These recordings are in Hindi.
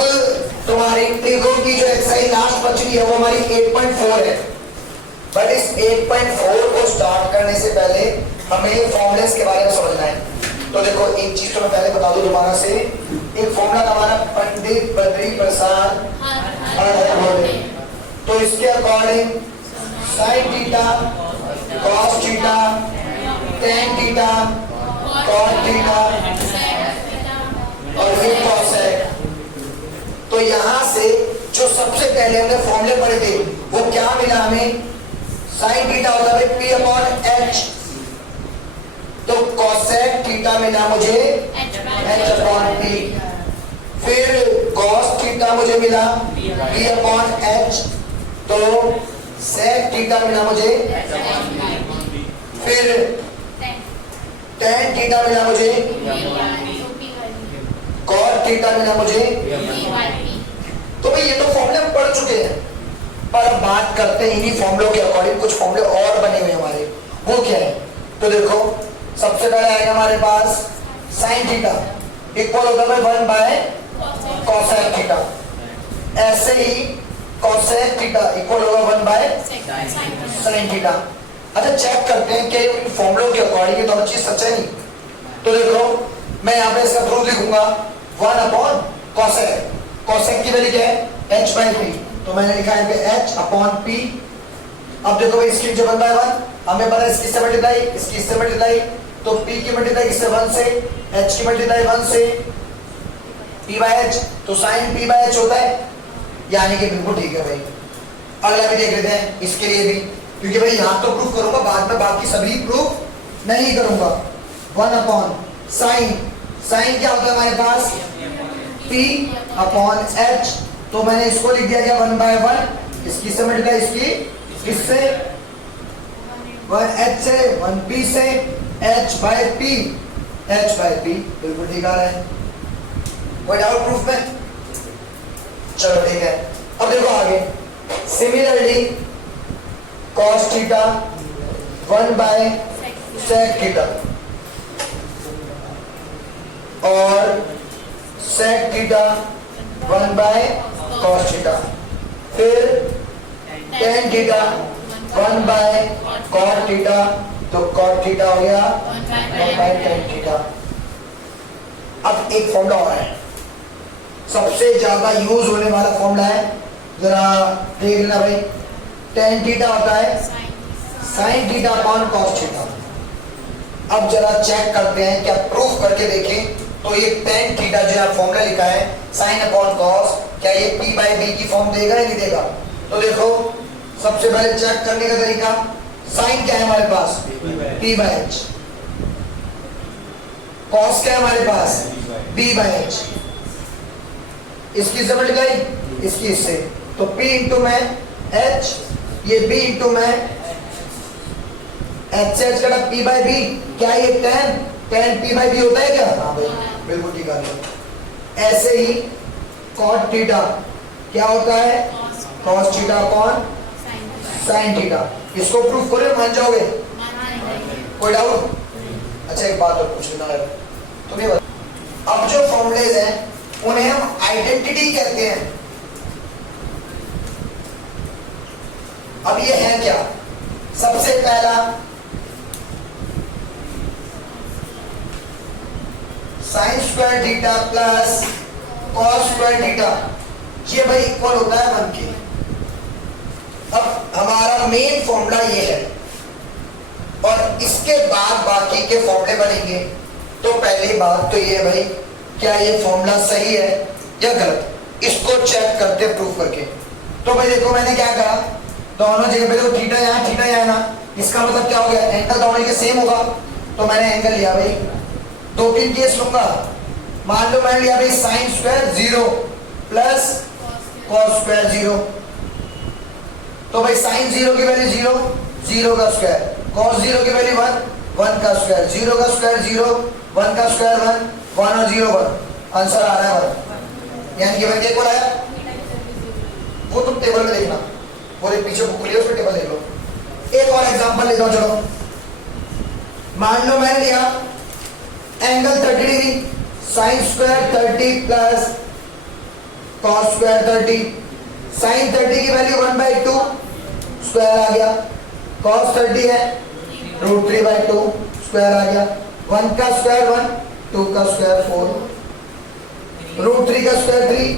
अब तुम्हारी ट्रिगो की जो एक्सरसाइज लास्ट बच रही है वो हमारी 8.4 है। बट इस 8.4 को स्टार्ट करने से पहले हमें ये फॉर्मूलेस के बारे में समझना है। तो देखो एक चीज तो मैं पहले बता दूं दोबारा से, एक फॉर्मूला हमारा पंडित बद्री प्रसाद तो इसके according sine theta cos theta tan theta cot theta और ये कॉस है। तो यहां से जो सबसे पहले हमने फॉर्मूले पढ़े थे वो क्या मिला हमें, साइन थीटा होता है P अपॉन H, तो कोसेक थीटा मिला मुझे H अपॉन P, फिर कॉस थीटा मुझे मिला P अपॉन H, तो सेक थीटा मिला मुझे, फिर टेन थीटा मिला मुझे, कॉट थीटा मिला मुझे। तो भाई ये तो फॉर्मूले हम पढ़ चुके हैं, पर अब बात करते हैं इन्हीं फॉर्मूलों के अकॉर्डिंग कुछ फॉर्मूले और बने हुए हमारे, वो क्या है। तो देखो सबसे पहले आएगा हमारे पास साइन थीटा इक्वल होगा 1 बाय कोसेक थीटा, ऐसे ही कोसेक थीटा इक्वल होगा 1 बाय साइन थीटा। अच्छा चेक करते हैं कि इन फॉर्मूलों के अकॉर्डिंग ये दोनों चीज सच है नहीं। तो देखो मैं यहाँ पे इसका प्रूफ लिखूंगा 1 अपॉन कोसेक, कोसेक की वैल्यू क्या है H बाई P, तो मैंने लिखा है पे H अपॉन P। अब देखो भाई इसकी जो 1 बाय 1 हमें पता है, इसकी से मल्टीप्लाई इसकी इससे मल्टीप्लाई, तो P की मल्टीप्लाई किससे 1 से, H की मल्टीप्लाई 1 से, P बाय H, तो साइन P बाय H होता है, यानी कि बिल्कुल ठीक है भाई। अगला भी देख लेते हैं इसके लिए भी, क्योंकि भाई यहाँ तो प्रूफ करूंगा, बाद में बाकी सभी प्रूफ नहीं करूंगा। 1 अपॉन साइन, साइन क्या होता है हमारे पास P अपॉन H, तो मैंने इसको लिख दिया गया 1 बाय 1, इसकी से मल्टीप्लाई इसकी इससे 1 H से 1 P से H by P, H by P बिल्कुल ठीक आ रहा है। कोई डाउट प्रूफ में? चलो ठीक है। अब देखो आगे, similarly cos theta 1 by sec theta और sec theta 1 by cos theta, फिर tan theta 1 by cot theta, तो cot थीटा हो गया 1 बाय tan थीटा। अब एक फॉर्मूला और है, सबसे ज्यादा यूज होने वाला फॉर्मूला है, जरा देख लेना भाई। tan थीटा होता है sin theta upon cos theta. अब जरा चेक करते हैं, क्या प्रूफ करके देखें। तो ये tan थीटा जो है फॉर्मूला लिखा है sin अपॉन cos, क्या ये P बाई B की फॉर्म देगा या नहीं देगा। तो देखो सबसे पहले चेक करने का तरीका, sin क्या है हमारे पास P बाई H, cos क्या है हमारे पास B बाई H, इसकी से मल्टीप्लाई इसकी इससे, तो P इंटू में H, ये B इंटू में H से H कटा P बाई B, क्या ये tan P बाई B होता है क्या? हाँ भाई बिल्कुल ठीक है। ऐसे ही cot थीटा क्या होता है cos theta upon sin theta, इसको प्रूफ करो मान जाओगे? कोई डाउट? अच्छा एक बात और पूछ लेना है तुम्हें, अब जो फॉर्मूलेज हैं उन्हें हम आइडेंटिटी कहते हैं। अब ये है क्या, सबसे पहला sine square theta plus cos square theta, ये भाई इक्वल होता है 1 के। अब हमारा मेन फॉर्मूला ये है और इसके बाद बाकी के फॉर्मूले बनेंगे। तो पहली बात तो ये है भाई, क्या ये फॉर्मूला सही है या गलत, इसको चेक करते प्रूफ करके। तो भाई देखो मैंने क्या करा, दोनों जगह पे देखो थीटा यहाँ ना, इसका मतलब क्या हो गया, एंगल दोनों के सेम होगा। तो मैंने एंगल लिया भाई, 2-3 केस लूंगा। मान लो मैंने लिया भाई sine square 0 plus cos square 0, तो भाई साइन 0 की वैल्यू 0, 0 का स्क्वायर, कॉस 0 की वैल्यू 1, 1 का स्क्वायर, 0 का स्क्वायर 0, 1 का स्क्वायर 1, 1 और 0 1, आंसर आ रहा है 1। यानी कि भाई क्या बोला है, वो तुम टेबल में देखना, वो पीछे बुक खुली है उसमें टेबल देख लो। एक और एग्जांपल लेता हूं, चलो मान लो मैंने लिया angle 30 degree, sine square 30 plus cos square 30, sin 30 की वैल्यू 1/2 स्क्वायर आ गया, cos 30 है √3/2 स्क्वायर आ गया, 1 का स्क्वायर 1, 2 का स्क्वायर 4, √3 का स्क्वायर 3,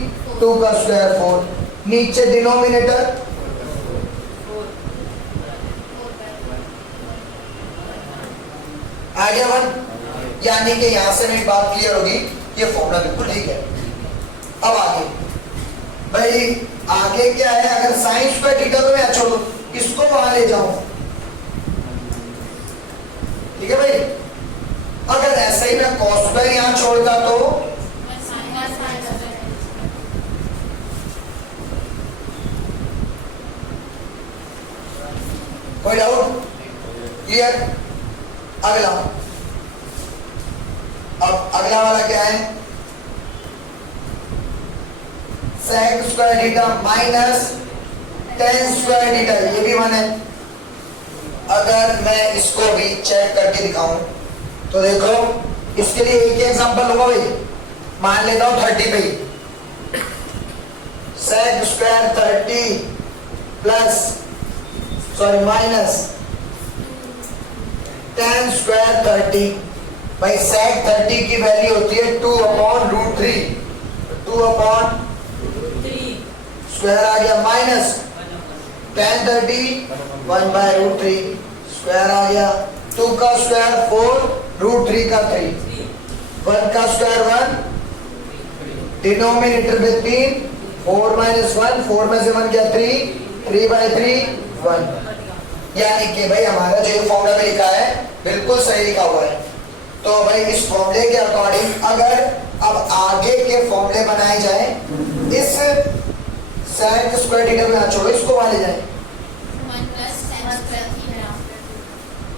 2 का स्क्वायर 4, नीचे डिनोमिनेटर आ गया 1, यानी कि यहां से मेरी बात क्लियर होगी, ये फॉर्मूला बिल्कुल ठीक है। अब आगे भाई, आगे क्या है, अगर साइन स्क्वायर थीटा को मैं छोड़ू, इसको वहां ले जाऊं, ठीक है भाई। अगर ऐसे ही मैं cos स्क्वायर यहां छोड़ता तो कोई डाउट? क्लियर? अगला, अब अगला वाला क्या है, sec square theta minus tan square theta, ये भी 1 है। अगर मैं इसको भी चेक करके दिखाऊं तो देखो, इसके लिए एक ही एग्जांपल लूंगा भाई, मान लेता हूं 30 पे, sec square 30 plus minus tan square 30, भाई sec 30 की वैल्यू होती है 2/√3, 2/3 स्क्वायर आ गया, माइनस tan 30 1/√3 स्क्वायर आ गया, 2 का स्क्वायर 4, √3 का 3, 1 का स्क्वायर 1, डिनोमिनेटर में 3, 4 - 1, 4 में से 1 क्या 3, 3/3 1, यानी कि भाई हमारा जो ये फॉर्मूला में लिखा है बिल्कुल सही लिखा हुआ है। तो भाई इस फॉर्मूले के अकॉर्डिंग अगर अब आगे के फॉर्मूले बनाए जाए, इस sec स्क्वायर थीटा को यहां छोड़ो, इसको वहां ले जाए,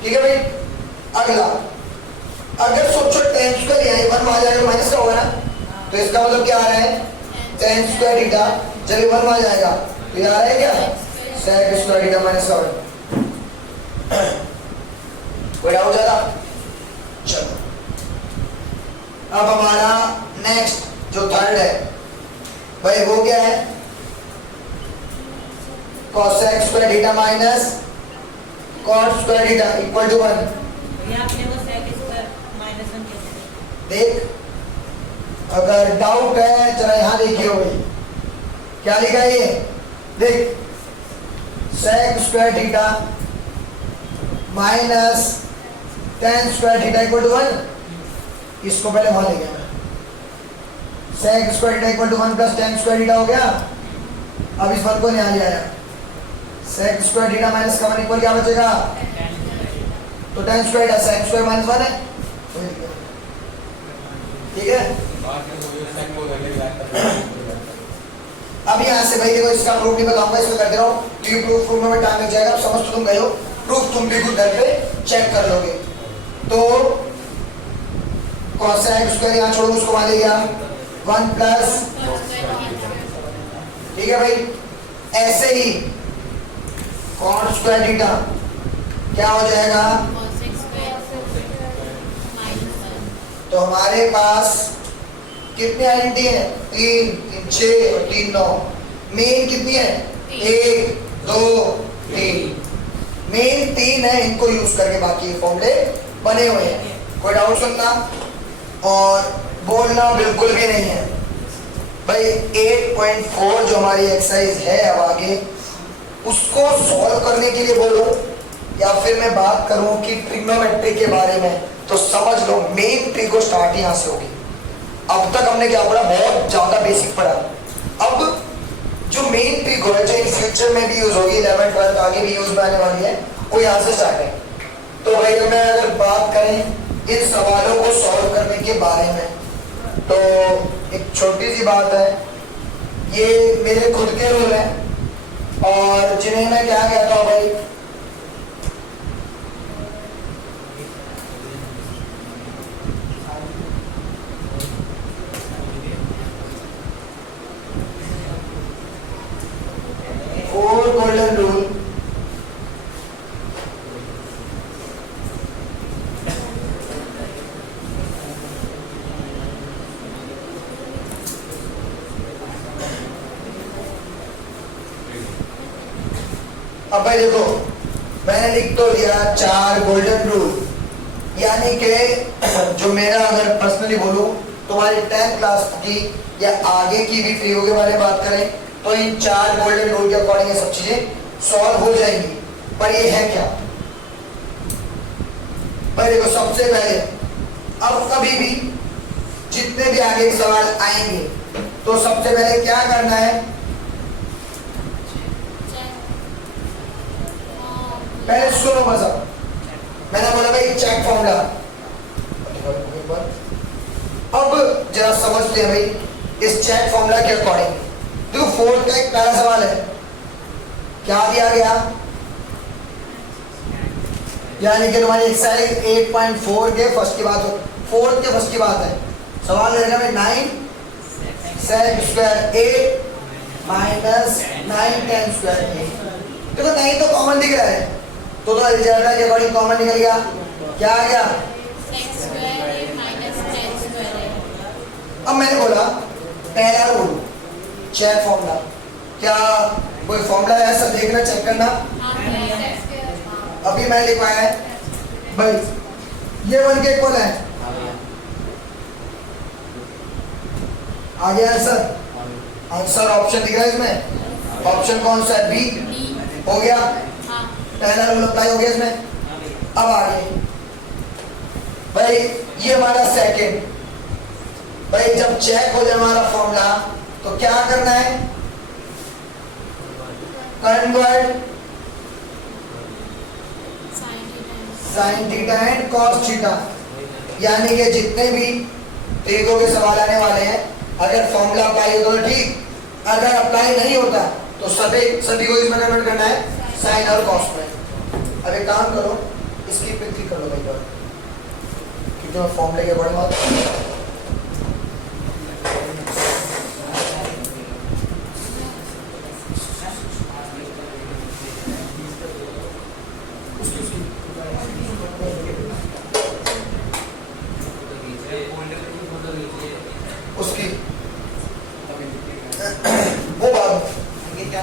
ठीक है भाई। अगला, अगर सोचो tan स्क्वायर यहां 1 वहां जाएगा माइनस का होगा ना, तो इसका मतलब क्या आ रहा है, tan स्क्वायर थीटा जब 1 वहां जाएगा तो ये आ रहा है क्या, sec स्क्वायर थीटा माइनस का। कोई डाउट ज्यादा? चलो अब हमारा नेक्स्ट जो थर्ड है भाई, वो क्या है, cos square theta minus cot square theta equal to 1। देख, अगर डाउट है जरा यहां देखिए भाई, क्या लिखा है ये, देख sec square theta minus tan square theta equal to 1, इसको पहले वहां ले गया, sec square theta equal to 1 plus tan square theta हो गया। अब इस 1 को यहां ले आया, sec स्क्वायर थीटा माइनस का 1 इक्वल क्या बचेगा, तो tan square theta sec square minus 1 है, ठीक है। अब यहां से भाई देखो, इसका प्रूफ नहीं बताऊंगा, इसमें कर दे रहा हूं, क्योंकि प्रूफ में टाइम लग जाएगा, अब समझ तो तुम गए हो, प्रूफ तुम भी खुद घर पे चेक कर लोगे। तो cos स्क्वायर यहां छोड़ो, उसको वहां ले गया, 1 प्लस, ठीक है भाई। ऐसे ही cot स्क्वायर थीटा क्या हो जाएगा, तो हमारे पास कितने आइडेंटिटी है, 3 6 और 3 9, मेन कितनी है, 1 2 3, मेन 3 है, इनको यूज करके बाकी फॉर्मूले बने हुए हैं। कोई डाउट सुनना और बोलना बिल्कुल भी नहीं है भाई। 8.4 जो हमारी एक्सरसाइज है, अब आगे उसको सॉल्व करने के लिए बोलो, या फिर मैं बात करूं कि ट्रिग्नोमेट्री के बारे में, तो समझ लो मेन ट्री को स्टार्ट यहां से होगी। अब तक हमने क्या पढ़ा, बहुत ज्यादा बेसिक पढ़ा। अब जो मेन ट्रिक है, जो इन फ्यूचर में भी यूज होगी, 11th 12th आगे भी यूज में आने वाली है, वो यहाँ से स्टार्ट है। तो भाई मैं अगर बात करें इन सवालों को सॉल्व करने के बारे में, तो एक छोटी सी बात है, ये मेरे खुद के रूल हैं, और जिन्हें मैं क्या कहता हूँ भाई, फोर गोल्डन रूल। अब भाई देखो, मैंने लिख तो दिया 4 गोल्डन रूल, यानी कि जो मेरा अगर पर्सनली बोलूं तुम्हारी 10th क्लास की या आगे की भी फ्री के बारे में बात करें तो इन 4 गोल्डन रूल के अकॉर्डिंग ये सब चीजें सॉल्व हो जाएंगी। पर ये है क्या भाई देखो, सबसे पहले अब कभी भी जितने भी आगे के सवाल आएंगे तो सबसे पहले क्या करना है, पहले सुनो बस। मैंने बोला भाई चेक फॉर्मूला, अब जरा समझ लिया भाई इस चेक फॉर्मूला के अकॉर्डिंग। देखो 4th का एक पहला सवाल है, क्या दिया गया, यानी कि तुम्हारी एक्सरसाइज 8.4 के फर्स्ट की बात हो, 4th के फर्स्ट की बात है। सवाल रहेगा भाई 9 sec square 8 minus 9 tan square 8। देखो 9 तो कॉमन दिख रहा है, तो अलजेब्रा के अकॉर्डिंग कॉमन निकल गया, क्या आ गया, sec square 8 minus tan square 8। अब मैंने बोला पहला रूल चेक फॉर्मूला, क्या कोई फॉर्मूला है ऐसा देखना चेक करना। अभी मैं लिखवाया है भाई ये 1 के इक्वल है, आ गया आंसर, आंसर ऑप्शन दिख रहा है इसमें, ऑप्शन कौन सा है, बी हो गया, पहला रूल अप्लाई हो गया इसमें। अब आगे भाई ये हमारा सेकंड, भाई जब चेक हो जाए हमारा फॉर्मूला तो क्या करना है, convert sine theta and cos theta, यानी कि जितने भी तरीकों के सवाल आने वाले हैं अगर फॉर्मूला अप्लाई होता तो ठीक, अगर अप्लाई नहीं होता तो सभी को इसमें कन्वर्ट करना है साइन और कॉस में। अब एक काम करो, इसकी पिक्चर कर लो भाई बार, क्योंकि मैं फॉर्मूले के बड़े बात उसकी वो बात क्या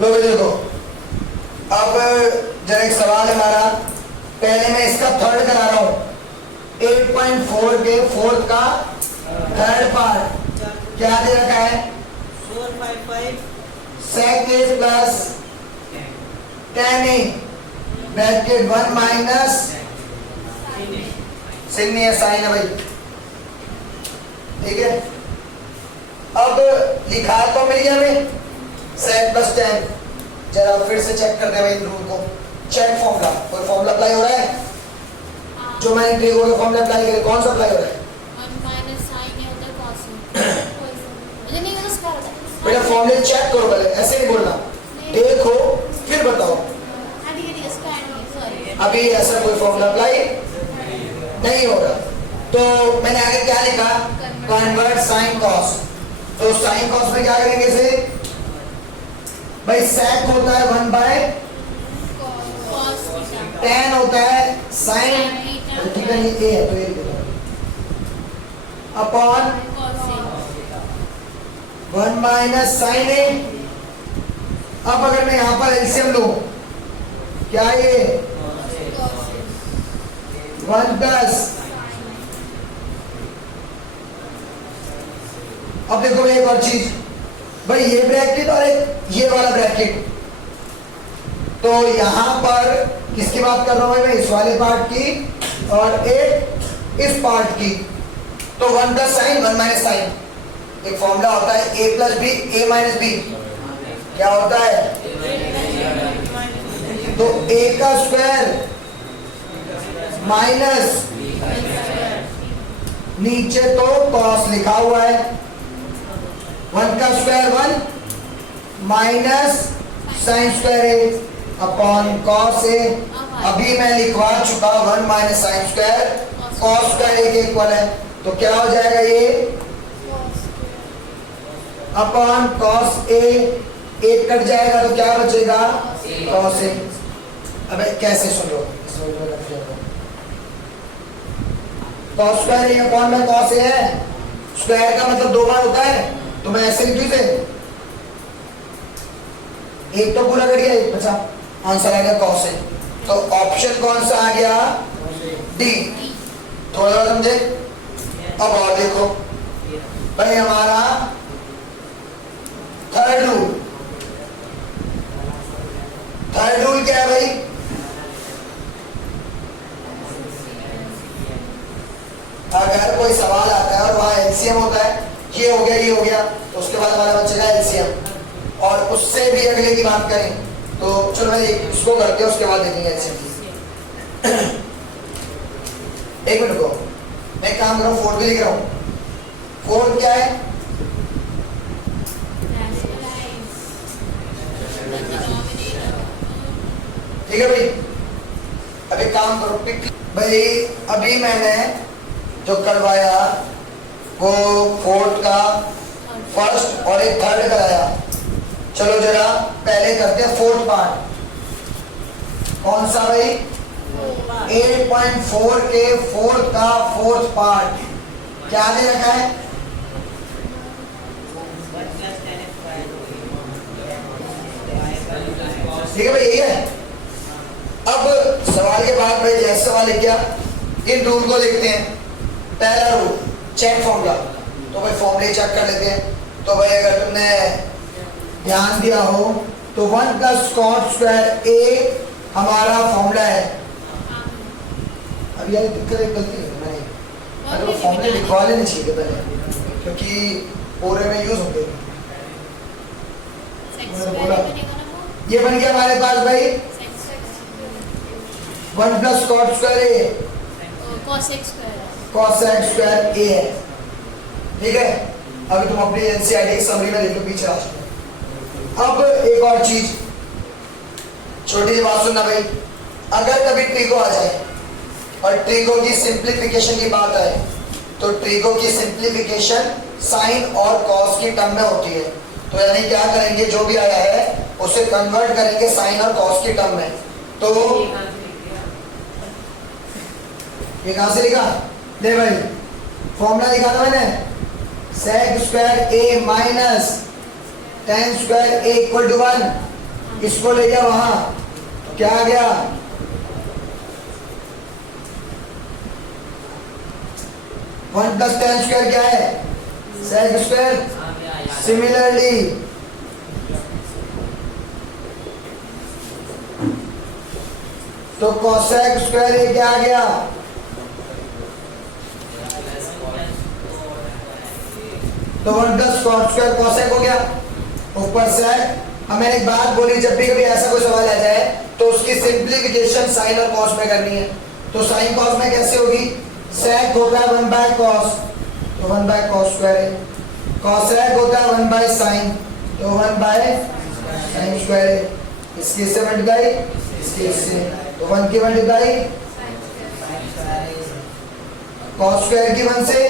लो देखो, अब जरा एक सवाल है हमारा, पहले मैं इसका थर्ड करा रहा हूं, 8.4 के 4th का थर्ड पार्ट क्या दे रखा है, 455 sec a plus tan a bracket 1 minus sin है, साइन है भाई, ठीक है। अब लिखा तो मिल गया हमें sec प्लस tan, जरा फिर से चेक करते हैं भाई रूल को, चेक फॉर्मूला, कोई फॉर्मूला अप्लाई हो रहा है, जो मैंने ट्रिगो के फॉर्मूला अप्लाई करे, कौन सा अप्लाई हो रहा है, 1 माइनस sin है होता है cos है, मुझे नहीं पता स्क्वायर होता है। बेटा फॉर्मूले चेक करो पहले, ऐसे नहीं बोलना, देखो फिर बताओ। हाँ ठीक है स्क्वायर नहीं, सॉरी। अभी ऐसा कोई फॉर्मूला अप्लाई नहीं होगा, तो मैंने आगे क्या लिखा, कन्वर्ट साइन कॉस, तो साइन कॉस में क्या करेंगे इसे, भाई sec होता है 1 बाय cos थीटा tan होता है साइन, ठीक है ये a है तो ये लिख दो, अपॉन cos है 1 माइनस साइन a। अब अगर मैं यहां पर एलसीएम लूं, क्या ये 1 प्लस, अब देखो एक और चीज भाई, ये ब्रैकेट और एक ये वाला ब्रैकेट, तो यहां पर किसकी बात कर रहा हूं मैं, इस वाले पार्ट की और एक इस पार्ट की, तो 1 प्लस साइन 1 माइनस साइन, एक फॉर्मूला होता है a plus B a minus B, क्या होता है, तो a का स्क्वायर माइनस नीचे तो कॉस लिखा हुआ है, 1 का square 1 minus sine square a upon cos a। अभी मैं लिखवा चुका 1 minus sine square cos square a के इक्वल है, तो क्या हो जाएगा ये अपॉन कॉस a, एक कट जाएगा तो क्या बचेगा कॉस a। अब कैसे सुन लो, कॉस स्क्वायर ए अपॉन में कॉस ए है, स्क्वायर का मतलब दो बार होता है, तो मैं ऐसे लिख दूं इसे, एक तो पूरा कर दिया, एक बचा, आंसर आ गया कॉस ए। तो ऑप्शन कौन सा आ गया? डी। थोड़ा और समझे? अब और देखो भाई, हमारा थर्ड रूल क्या है भाई? अगर कोई सवाल आता है और वहां एलसीएम होता है, ये हो गया ये हो गया, तो उसके बाद हमारा बचेगा एलसीएम, और उससे भी अगले की बात करें तो चलो भाई इसको करते हैं, उसके बाद देखेंगे एलसीएम। एक मिनट को मैं काम कर रहा हूँ, फोर्थ भी लिख रहा हूँ। फोर्थ क्या है? ठीक है भाई, अभी काम करो, पिक भाई। अभी मैंने जो करवाया वो फोर्थ का फर्स्ट और एक थर्ड कराया। चलो जरा पहले करते हैं फोर्थ पार्ट। कौन सा भाई? 8.4 के फोर्थ का फोर्थ पार्ट क्या दे रखा है? ठीक है भाई, यही है। अब सवाल के बाद भाई जैसे सवाल लिख गया, इन रूल को देखते हैं। पहला रूल चेक फॉर्मूला, तो भाई फॉर्मूले चेक कर लेते हैं। तो भाई अगर तुमने ध्यान दिया हो तो 1 प्लस कॉट स्क्वायर ए हमारा फॉर्मूला है। अब यार दिक्कत एक गलती है, मैंने अगर वो फॉर्मूले लिखवा लेने चाहिए पहले, क्योंकि पूरे में यूज होंगे। ये बन गया हमारे पास भाई 1 प्लस कॉट स्क्वायर ए कॉस एक्स स्क्वायर ए है। ठीक है, अभी तुम अपनी एनसीईआरटी की समरी में देख लो पीछे रास्ते में। अब एक और चीज, छोटी सी बात सुनना भाई, अगर कभी ट्रिको आ जाए और ट्रिको की सिंप्लीफिकेशन की बात आए, तो ट्रिको की सिंप्लीफिकेशन साइन और कॉस की टर्म में होती है। तो यानी क्या करेंगे, जो भी आया है उसे कन्वर्ट करेंगे साइन और कॉस की टर्म में। तो ये कहां से लिखा? ले भाई, फॉर्मूला लिखा था मैंने, sec square A minus tan square A equal to 1। इसको ले गया वहां, तो क्या आ गया? वन प्लस टेन स्क्वायर क्या है? Sec square. सिमिलरली तो कोसेक स्क्वायर ए क्या आ गया? तो 1 प्लस कॉट स्क्वायर कोसेक हो गया ऊपर से। हमें एक बात बोली, जब भी कभी ऐसा कोई सवाल आ जाए तो उसकी सिंप्लीफिकेशन साइन और कॉस में करनी है। तो साइन कॉस में कैसे होगी? सेक होता है 1 बाय कॉस, तो 1 बाय कॉस स्क्वायर है। कॉसेक होता है 1 बाय साइन, तो 1 बाय साइन स्क्वायर है। इसकी इससे मल्टीप्लाई, इसकी इससे, तो 1 की मल्टीप्लाई कॉस स्क्वायर की 1 से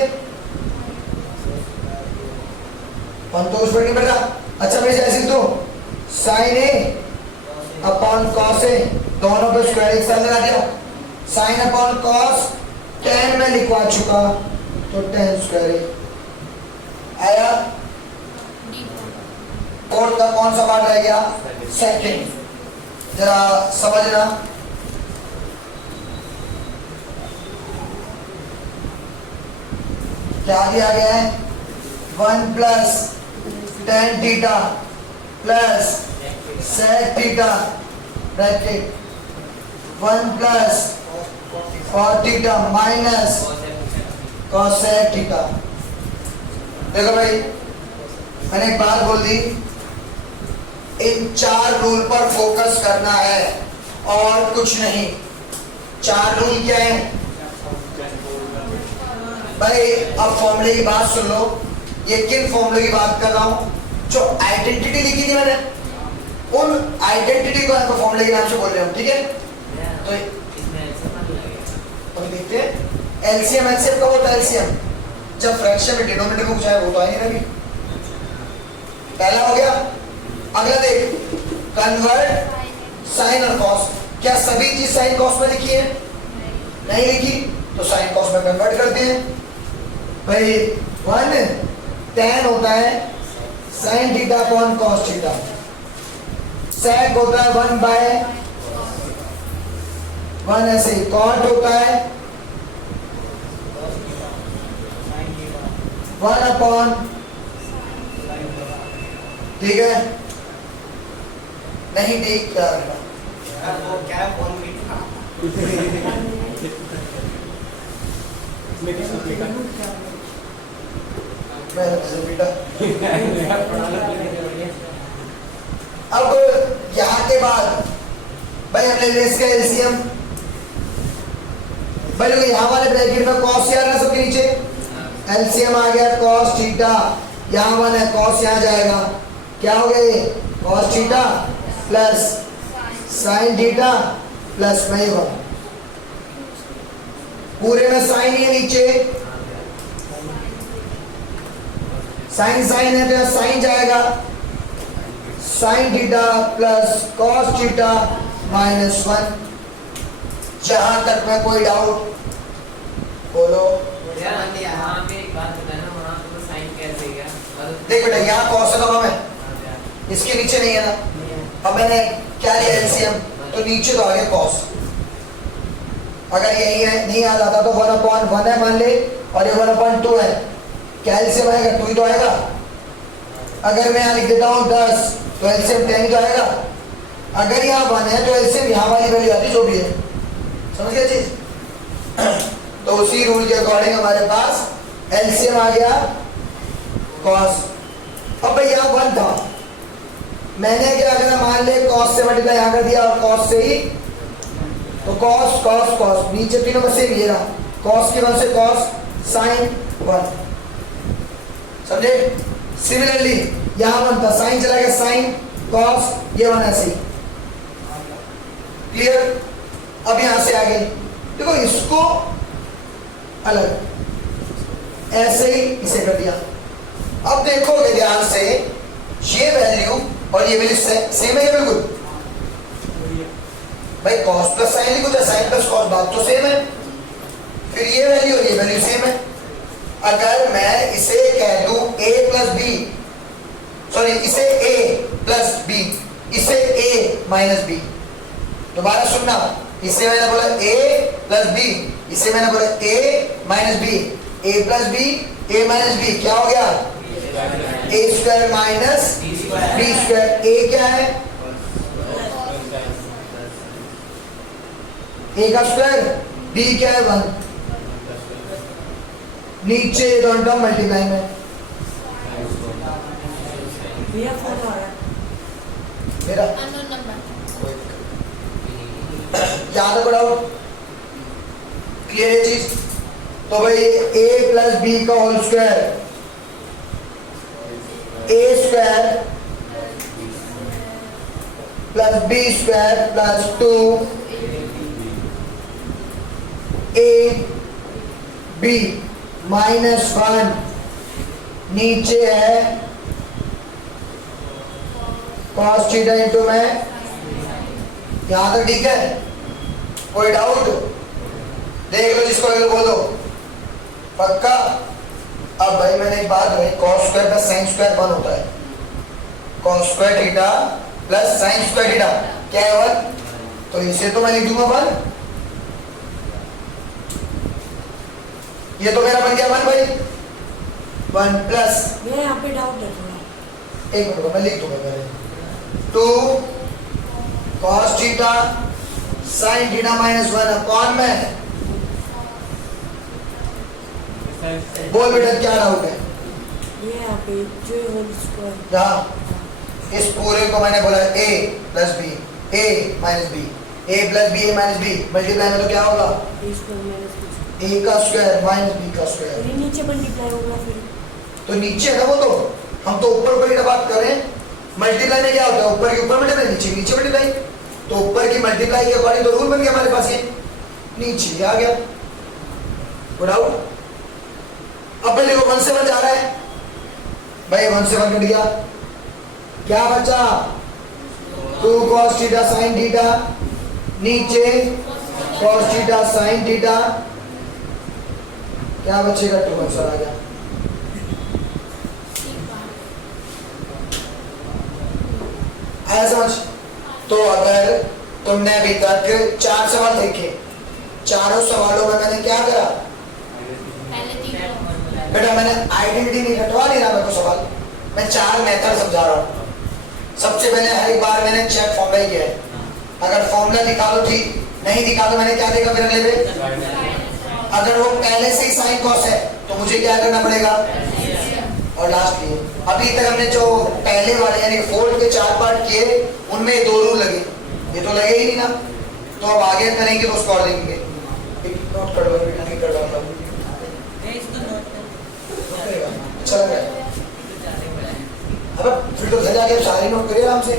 1 तो उस पर नहीं बढ़ रहा। अच्छा भाई जैसे तो sign A upon cos A, दोनों पे स्क्वायर एक साथ लगा दिया। साइन अपॉन कॉस 10 में लिखवा चुका, तो 10 स्क्वायर ए आया। कोड का कौन सा पार्ट रह गया? सेकंड। जरा समझना, क्या दिया गया है? 1 plus tan theta plus sec theta bracket 1 plus cot theta minus cosec theta. देखो भाई, मैंने एक बात बोल दी, इन 4 रूल पर फोकस करना है और कुछ नहीं। 4 रूल क्या है भाई? अब फॉर्मूले की बात सुन लो। ये किन फॉर्मूले की बात कर रहा हूं? जो आइडेंटिटी लिखी थी मैंने, उन आइडेंटिटी को आपको फॉर्मूले के नाम से बोल रहे हूं। ठीक है, तो अब देखते हैं एलसीएम। एलसीएम कब होता है? एलसीएम जब फ्रैक्शन में डिनोमिनेटर को कुछ आए, वो तो आई नहीं। पहला हो गया। अगला देख, कन्वर्ट साइन और कॉस। क्या सभी चीज साइन कॉस में लिखी है? नहीं लिखी। तो साइन कॉस में कन्वर्ट करते हैं भाई। 1 tan होता है sine theta upon cos theta, sec होता है 1/1 ऐसे ही cot होता है 1 अपॉन, ठीक है नहीं ठीक क्या वो क्या फोन में था बेटा। अब यहाँ के बाद भाई हमने ले इसका एलसीएम भाई देखो यहाँ वाले ब्रैकेट में कॉस आ रहा है सबके नीचे, एलसीएम आ गया कॉस थीटा, यहाँ 1 है कॉस यहाँ जाएगा, क्या हो गया ये cos theta plus sine theta plus में 1, पूरे में साइन ही है नीचे, साइन साइन है तो साइन जाएगा, sine theta plus cos theta minus 1। जहां तक में कोई डाउट बोलो। वहाँ पे एक बात बताना, वहाँ तो साइन कैसे गया? देख बेटा यहाँ कॉस है तो हमें इसके नीचे नहीं है ना, अब मैंने क्या लिया एलसीएम तो नीचे तो आ गया कॉस, अगर यही है नहीं याद आता तो 1/1 है मान ले और ये 1/2 है, क्या एलसीएम आएगा 2 ही तो आएगा। अगर मैं यहाँ लिख देता हूँ 10 तो एलसीएम 10 ही तो आएगा, अगर यहाँ 1 है तो एलसीएम यहाँ वाली वैल्यू आती जो भी है, समझ गया चीज। तो उसी रूल के अकॉर्डिंग हमारे पास एलसीएम आ गया कॉस। अब भाई यहाँ 1 था, मैंने क्या करा मान ले कॉस से मल्टीप्लाई यहाँ कर दिया और कॉस से ही तो कॉस कॉस कॉस नीचे तीनों में से ये रहा, कॉस के 1 से कॉस साइन 1, समझे। सिमिलरली यहाँ 1 था, साइन चला गया साइन कॉस ये 1 ऐसे ही, क्लियर। अब यहां से आगे देखो इसको अलग ऐसे ही इसे कर दिया। अब देखोगे ध्यान से ये वैल्यू और ये वैल्यू सेम है बिल्कुल भाई, कॉस प्लस साइन लिखो या साइन प्लस कॉस, बात तो सेम है। फिर ये वैल्यू और ये वैल्यू सेम है। अगर मैं इसे कह दूं a प्लस बी, सॉरी इसे a प्लस बी, इसे a माइनस बी, दोबारा सुनना, इसे मैंने बोला a प्लस बी, इसे मैंने बोला a minus B, a plus B a minus B, क्या हो गया a square minus B square. a क्या है a का स्क्वायर, b क्या है 1, नीचे दोनों टर्म मल्टीप्लाई में मेरा अननोन नंबर। याद है डाउट क्लियर है चीज। तो भाई a प्लस बी का whole square, a square plus B square plus 2 b minus 1, नीचे है कॉस थीटा इंटू में, यहां तक ठीक है, कोई डाउट देख लो जिसको बोलो पक्का। अब भाई मैंने एक बात भाई, cos square plus sine square 1 होता है, cos square theta plus sine square theta क्या है 1, तो इसे तो मैं लिख दूंगा 1, ये तो मेरा बन गया 1 भाई, 1 प्लस मैं यहाँ पे डाउट है थोड़ा, एक मिनट मैं लिख दूंगा पहले 2 cos theta sin theta minus 1 upon में, बोल बेटा क्या डाउट है। ये यहाँ पे जो होल स्क्वायर, जहाँ इस पूरे को मैंने बोला a plus B a minus B, a plus B a minus B, multiply में तो क्या होगा a square minus b, a का स्क्वायर माइनस b का स्क्वायर, और ये नीचे मल्टीप्लाई होगा फिर, तो नीचे है ना वो, तो हम तो ऊपर ऊपर की बात कर रहे हैं। मल्टीप्लाई में क्या होता है, ऊपर के ऊपर मल्टीप्लाई, नीचे नीचे मल्टीप्लाई, तो ऊपर की मल्टीप्लाई के अकॉर्डिंग तो रूल बन गया हमारे पास, ये नीचे आ गया डाउट। अब भाई देखो 1 से 1 जा रहा है भाई, 1 से 1 कट गया, क्या बचा 2 cos थीटा sin थीटा, नीचे cos थीटा sin थीटा क्या बचेगा? 2 आंसर आ गया। आया समझ? तो अगर तुमने अभी तक 4 सवाल देखे, चारों सवालों में मैंने क्या करा? बेटा मैंने आइडेंटिटी नहीं घटवा नहीं रहा, मेरे को सवाल मैं 4 मेथड समझा रहा हूँ। सबसे पहले हर एक बार मैंने चेक फॉर्मूला ही किया है। अगर फॉर्मूला दिखा दो ठीक, नहीं दिखा दो मैंने क्या देखा फिर अगले पे? अगर वो पहले से ही साइन कॉस है तो मुझे क्या करना पड़ेगा? और लास्ट लिए अभी तक हमने जो पहले वाले यानी फोल्ड के 4 पार्ट किए उनमें 2 रूल लगे, ये तो लगे ही नहीं ना। तो अब आगे करेंगे तो उसको और देखेंगे। नोट कर लो, कर लो अच्छा लग रहा है। अब फिर तो घर जाके सारे नोट करिए आराम से,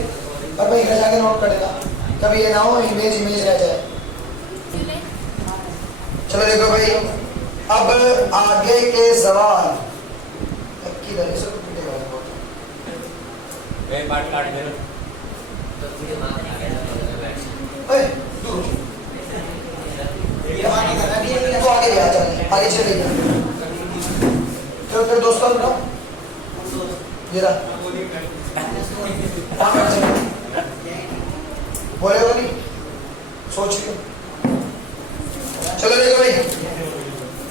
और भाई घर जाके नोट कर देना, कभी ये ना हो इमेज रह जाए। चलो देखो भाई, अब आगे के सवाल की तरह से पार्ट काट दे तो तुझे मार आ गया। ओए दूर तो आगे आ जाए, आगे चले गए। तो फिर दोस्तों बताओ ये रहा बोलेगा नहीं, सोच लो। चलो देखो भाई,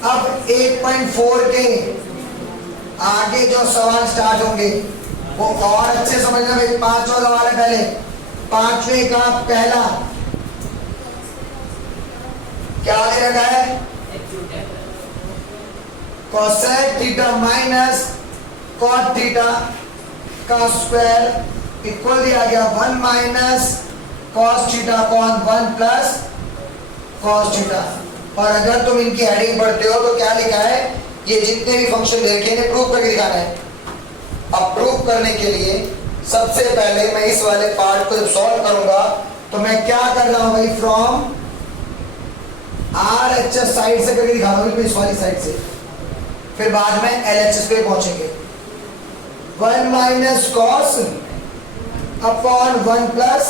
अब 1.4 के आगे जो सवाल स्टार्ट होंगे वो और अच्छे समझना भाई। 5वां सवाल है पहले, 5वें का पहला क्या दे रखा है? Cosec theta minus cot theta का स्क्वायर इक्वल दिया गया 1 minus cos theta upon 1 plus cos theta. और अगर तुम इनकी हेडिंग पढ़ते हो तो क्या लिखा है? ये जितने भी फंक्शन दे रखे हैं प्रूव करके दिखाना है। अब प्रूव करने के लिए सबसे पहले मैं इस वाले पार्ट को जब सॉल्व करूंगा तो मैं क्या कर रहा हूं भाई? फ्रॉम RHS साइड से करके दिखा रहा हूं, इस वाली साइड से, फिर बाद में LHS पे पहुंचेंगे। 1 माइनस कॉस अपॉन 1 प्लस,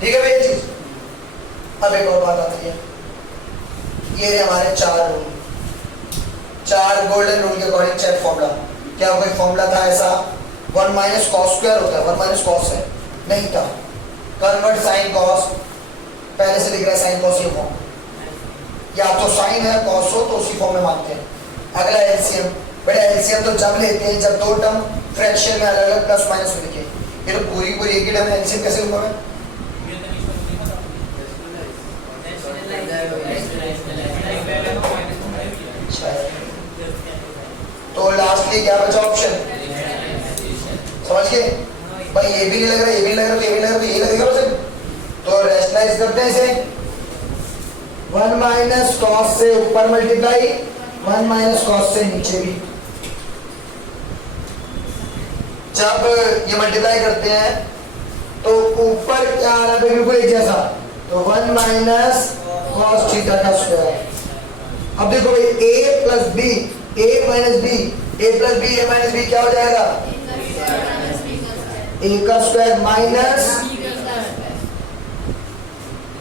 ठीक है भाई ये चीज। अब एक और बात आती है, ये हमारे 4 रूल, 4 गोल्डन रूल के अकॉर्डिंग चेक फॉर्मूला। क्या कोई फॉर्मूला था ऐसा? 1 माइनस कॉस स्क्वायर होता है, 1 माइनस कॉस है, नहीं था। कन्वर्ट साइन कॉस, पहले से लिख रहा है साइन कॉस ये फॉर्म, या तो साइन है कॉस हो तो उसी फॉर्म में मानते हैं। अगला एलसीएम, बड़ा एलसीएम तो जब लेते हैं जब 2 टर्म फ्रैक्शन में अलग अलग प्लस माइनस में लिखे। ये तो पूरी पूरी एक ही टर्म है, एलसीएम कैसे लूंगा मैं? तो लास्टली क्या बचा ऑप्शन? समझ गए भाई? ये भी नहीं लग रहा, ये भी नहीं लग रहा, तो ये भी नहीं लग रहा, तो ये लगेगा बस। तो रेशनलाइज करते हैं इसे। 1 माइनस कॉस से ऊपर मल्टीप्लाई, 1 माइनस कॉस से नीचे भी। जब ये मल्टीप्लाई करते हैं तो ऊपर क्या आ रहा है? बिल्कुल एक जैसा, तो 1 माइनस कॉस थीटा का स्क्वायर। अब देखो भाई a plus B, a minus B, a plus B, a minus B क्या हो जाएगा? a का स्क्वायर माइनस